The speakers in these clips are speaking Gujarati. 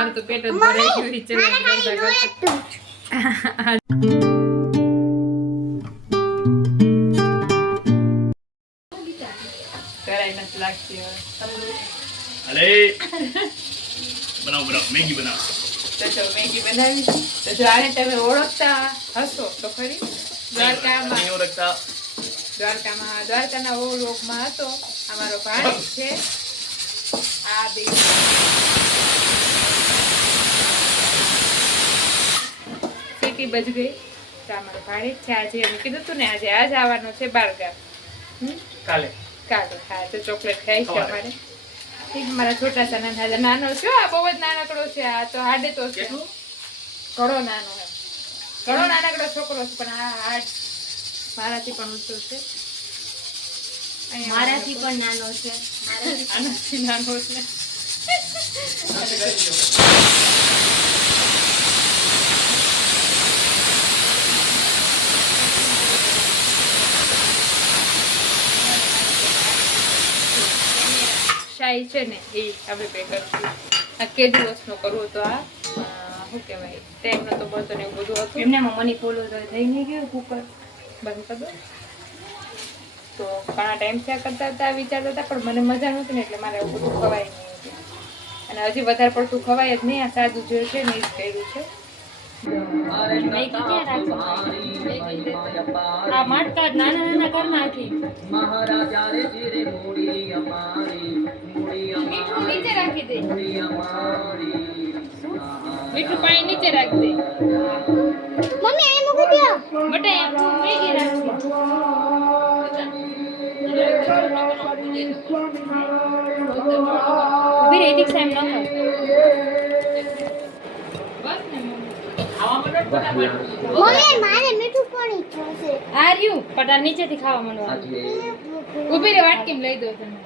મારું તો પેટ જ ભરાઈ ગયું છે કરાઈ નથી લાગતી અરે બનાવો મેગી બનાવો તો મેગી બનાવી તો જો આને તમે ઓળખતા હશો તો ખરી દ્વારકાના ઓળખમાં હતો અમારો ભાઈ છે આ બે સિટી બજ ગઈ તો અમારો ભાઈ છે આજે એમ કીધું તું ને આજે આજ આવવાનો છે બારગામ કાલે હા તો ચોકલેટ ખાઈ છે અમારે મારા છોટા સા નાનો છે આ બહુ જ નાનકડો છે આ તો હાડે તો છે ઘણો નાનો એમ ઘણો નાનકડો છોકરો છે પણ આ હાડ મારાથી પણ ઊંચો છે મારાથી પણ નાનો છે આનાથી નાનો છે શાહી છે ને એ હવે પે કરશું આ કે દિવસનો કરવું તો આ શું કહેવાય ટાઈમનો તો બળતો ને એવું બધું હતું એમને મની ફોલો તો થઈ નહીં ગયું કુકર બંધ કરી દો તો ઘણા ટાઈમ થયા કરતા હતા વિચારતા હતા પણ મને મજા નહોતી ને એટલે મારે એવું બધું ખવાય નહીં હતું અને હજી વધારે પડતું ખવાય જ નહીં આ સાદું જે છે ને એ જ કર્યું છે આ માટકા નાના નાના કર નાખી મીઠું નીચે રાખી દે મીઠું પાણી નીચે રાખી દે મમ્મી આ મૂકી દો બટા આપણું મેગી રાખી ઉભી રહી દીક્ષા એમ ન કર મમ્મી મારે મીઠું પાણી જોશે આ રહ્યું પટા નીચેથી ખાવા માંડવાનું ઊભી રે વાટકીમાં લઈ દો તમે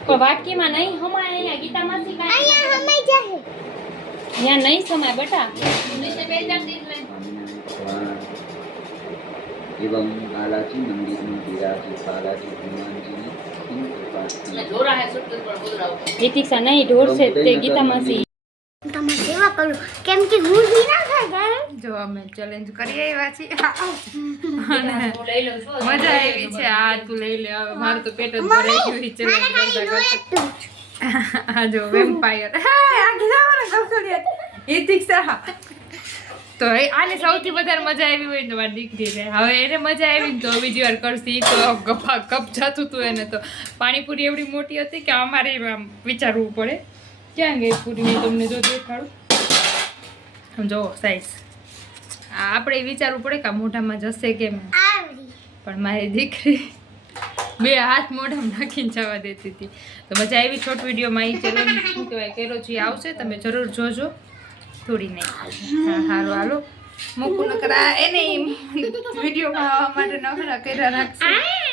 પણ વાટકીમાં નહીં હમાય અહીંયા ગીતા માસી કાંઈ અહીંયા હમાઈ જાય ત્યાં નહીં સમાય બટા નીચે બેસી જા સીટ લઈ एवं बालाजी मंदिर में विराजित बालाजी हनुमान जी ने तीन દીક્ષા નહીં ઢોર છે તે ગીતા માસી તમે સેવા કરો કેમ કે હું હીરા ખાઈ જો અમે ચેલેન્જ કરી આવ્યા છીએ લઈ લો છો મજા આવી છે આ તું લઈ લે હવે મારું તો પેટ જ ભરાઈ ગયું છે ચેલેન્જ કરતા આ જો વેમ્પાયર આ ગીધાવાળા ગૌસળિયા એ દીક્ષા તો આને સૌથી વધારે મજા આવી હોય ને મારી દીકરીને હવે એને મજા આવી ને તો બીજી વાર કરશી તો ગપા ગપ જતું હતું એને તો પાણીપુરી એવડી મોટી હતી કે અમારે આમ વિચારવું પડે ક્યાં ગઈ પૂરી મેં તમને જો દેખાડું જો સાઈઝ આપણે વિચારવું પડે કે મોઢામાં જશે કેમ પણ મારી દીકરી બે હાથ મોઢામાં નાખીને જવા દેતી હતી તો મજા આવી શોર્ટ વિડીયોમાં એ ચેલેન્જ શું કહેવાય કેરો જે આવશે તમે જરૂર જોજો થોડી નહીં હા સારું હાલો મૂકું ન કરા એને વિડીયોમાં આવવા માટે નખરા કર્યા રાખશે